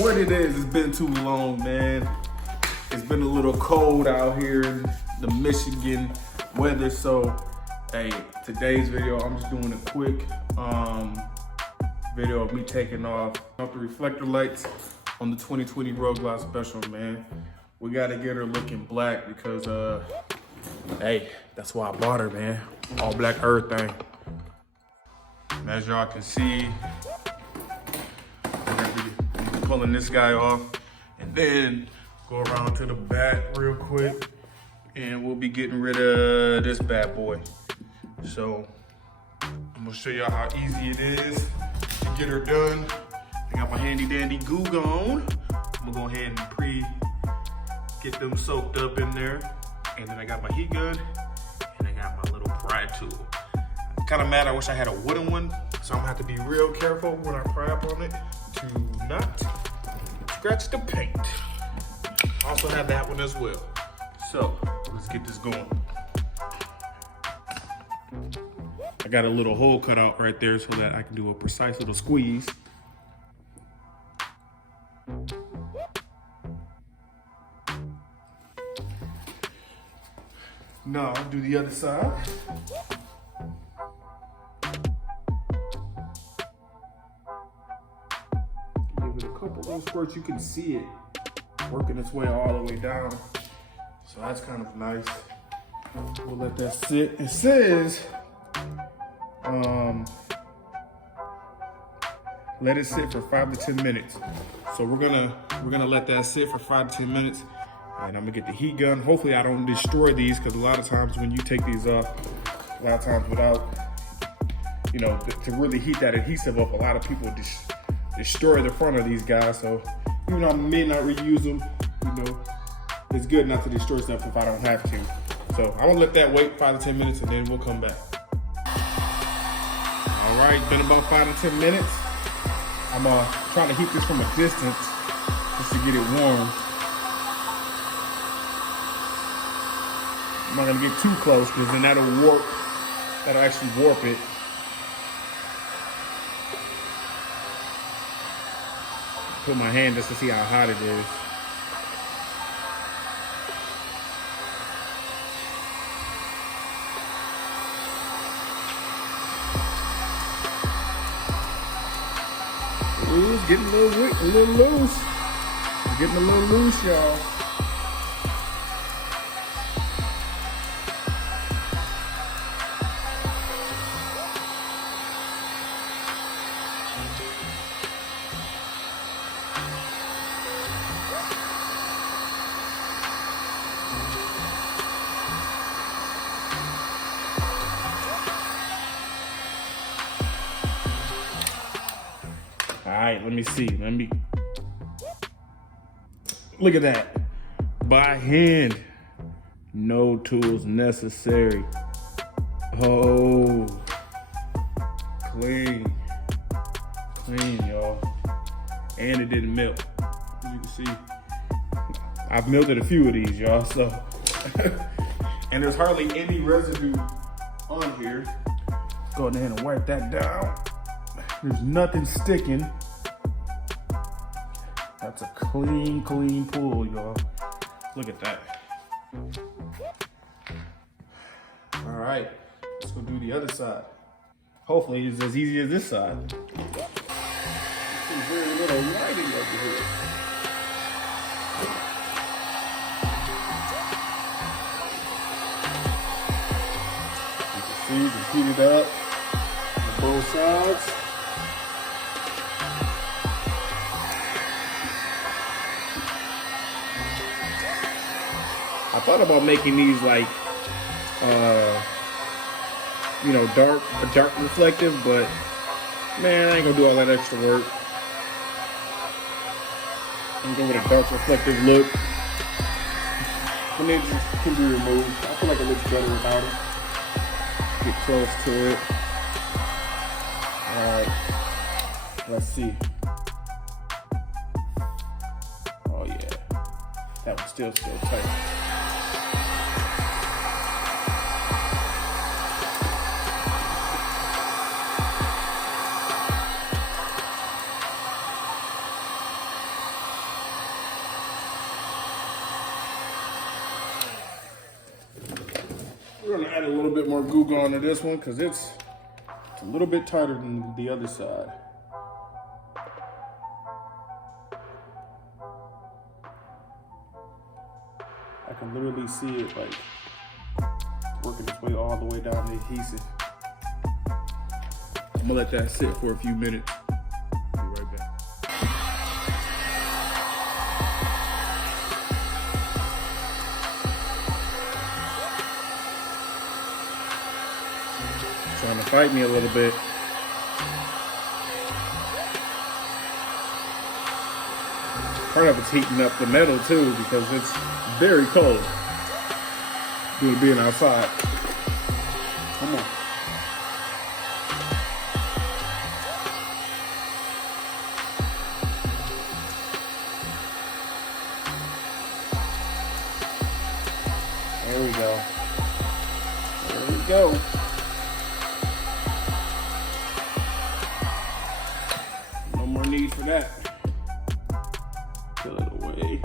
what it is. It's been too long, man. It's been a little cold out here in the Michigan weather, so hey, today's video, I'm just doing a quick video of me taking off the reflector lights on the 2020 Road Glide Special, man. We gotta get her looking black because, hey, that's why I bought her, man. All black everything. As y'all can see, we're gonna be pulling this guy off and then go around to the back real quick and we'll be getting rid of this bad boy. So I'm gonna show y'all how easy it is to get her done. I got my handy dandy goo gone. I'm gonna go ahead and get them soaked up in there. And then I got my heat gun and I got my little pry tool. I'm kind of mad, I wish I had a wooden one. So I'm gonna have to be real careful when I pry up on it to not scratch the paint. Also have that one as well. So let's get this going. I got a little hole cut out right there so that I can do a precise little squeeze. Now I'll do the other side. Give it a couple of those squirts, you can see it working its way all the way down. So that's kind of nice. We'll let that sit. It says, let it sit for 5 to 10 minutes. So we're gonna let that sit for 5 to 10 minutes. And I'm gonna get the heat gun. Hopefully I don't destroy these, because a lot of times when you take these off, a lot of times without, you know, to really heat that adhesive up, a lot of people destroy the front of these guys. So even though I may not reuse them, you know, it's good not to destroy stuff if I don't have to. So I'm gonna let that wait 5 to 10 minutes and then we'll come back. All right, been about 5 to 10 minutes. I'm trying to heat this from a distance just to get it warm. I'm not gonna get too close because then that'll actually warp it. Put my hand just to see how hot it is. Ooh, it's getting a little loose. It's getting a little loose, y'all. All right, let me see. Look at that. By hand. No tools necessary. Oh. Clean. Clean, y'all. And it didn't melt. As you can see, I've melted a few of these, y'all, so. And there's hardly any residue on here. Let's go ahead and wipe that down. There's nothing sticking. That's a clean pull, y'all. Look at that. All right, let's go do the other side. Hopefully it's as easy as this side. There's very little lighting over here. You can see, you can heat it up on both sides. I thought about making these like, you know, dark reflective, but man, I ain't gonna do all that extra work. I'm going with a dark reflective look. And it just can be removed. I feel like it looks better without it. Get close to it. All right, let's see. Oh yeah, that one's still tight. add a little bit more Goo Gone to this one because it's a little bit tighter than the other side. I can literally see it like working its way all the way down the adhesive. I'm gonna let that sit for a few minutes. Be right back. Trying to fight me a little bit. Part of it's heating up the metal too because it's very cold due to being outside. Come on. There we go. There we go. No more need for that. Peel it away.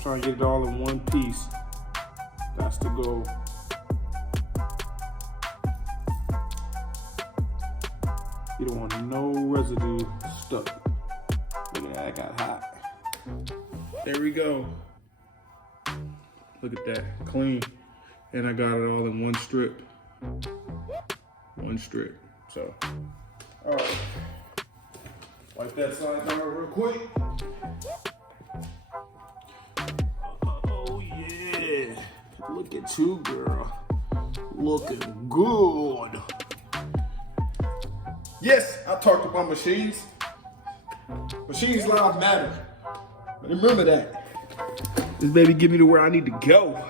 Try and get it all in one piece. That's the goal. You don't want no residue stuck. Look at that, I got hot. There we go. Look at that, clean. And I got it all in one strip. One strip, so. All right, wipe that side down real quick. Oh yeah, look at you, girl. Looking good. Yes, I talked about machines. Machines lives matter. But remember that. This baby get me to where I need to go.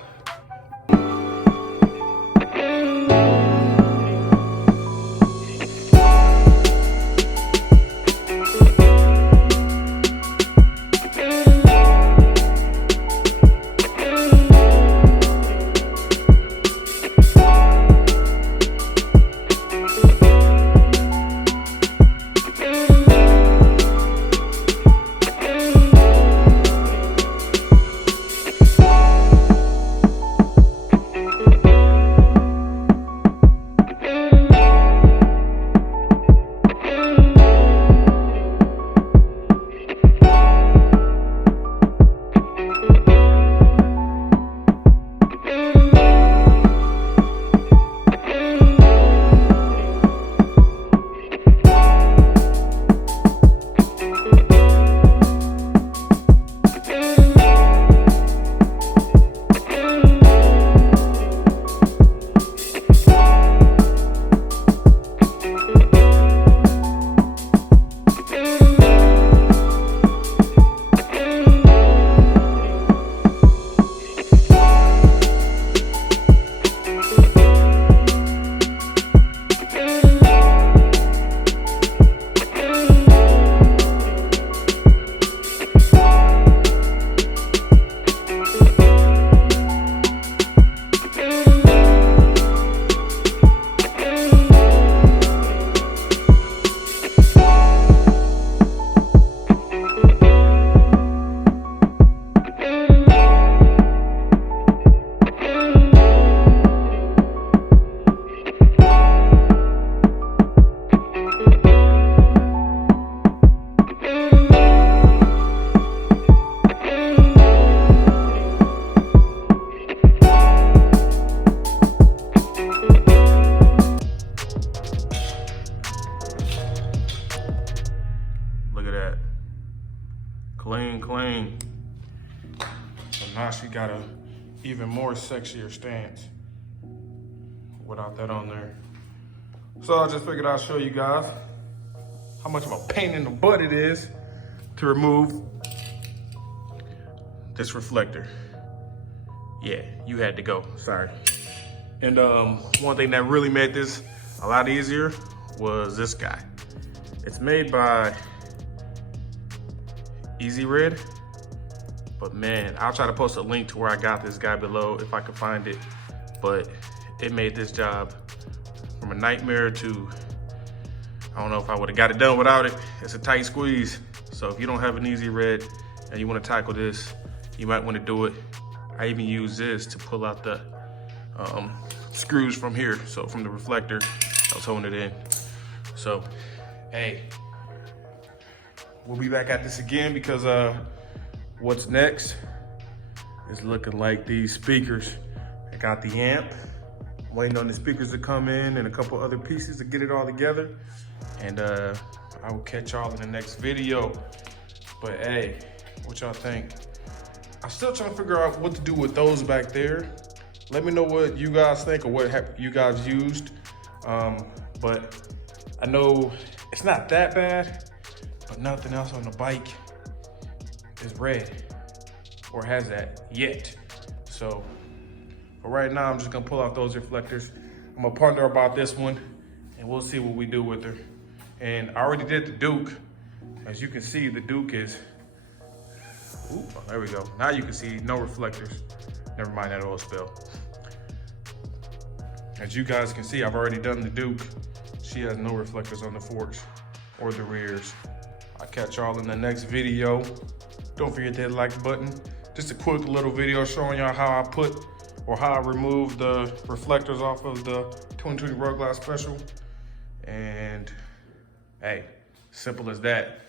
Clean. So now she got a even more sexier stance without that on there. So I just figured I'd show you guys how much of a pain in the butt it is to remove this reflector. Yeah, you had to go, sorry. And one thing that really made this a lot easier was this guy. It's made by Easy Red, but man, I'll try to post a link to where I got this guy below if I can find it. But it made this job from a nightmare to, I don't know if I would have got it done without it. It's a tight squeeze. So if you don't have an Easy Red and you want to tackle this, you might want to do it. I even use this to pull out the screws from here. So from the reflector, I was holding it in. So, hey, we'll be back at this again because what's next is looking like these speakers. I got the amp, waiting on the speakers to come in and a couple other pieces to get it all together. And I will catch y'all in the next video. But hey, what y'all think? I'm still trying to figure out what to do with those back there. Let me know what you guys think or what you guys used. But I know it's not that bad, but nothing else on the bike is red or has that yet. So for right now, I'm just gonna pull out those reflectors. I'm gonna ponder about this one and we'll see what we do with her. And I already did the Duke. As you can see, the Duke is, ooh, oh, there we go. Now you can see no reflectors. Never mind that oil spill. As you guys can see, I've already done the Duke. She has no reflectors on the forks or the rears. I'll catch y'all in the next video. Don't forget to hit the like button. Just a quick little video showing y'all how I put or how I remove the reflectors off of the 2020 Road Glass Special. And hey, simple as that.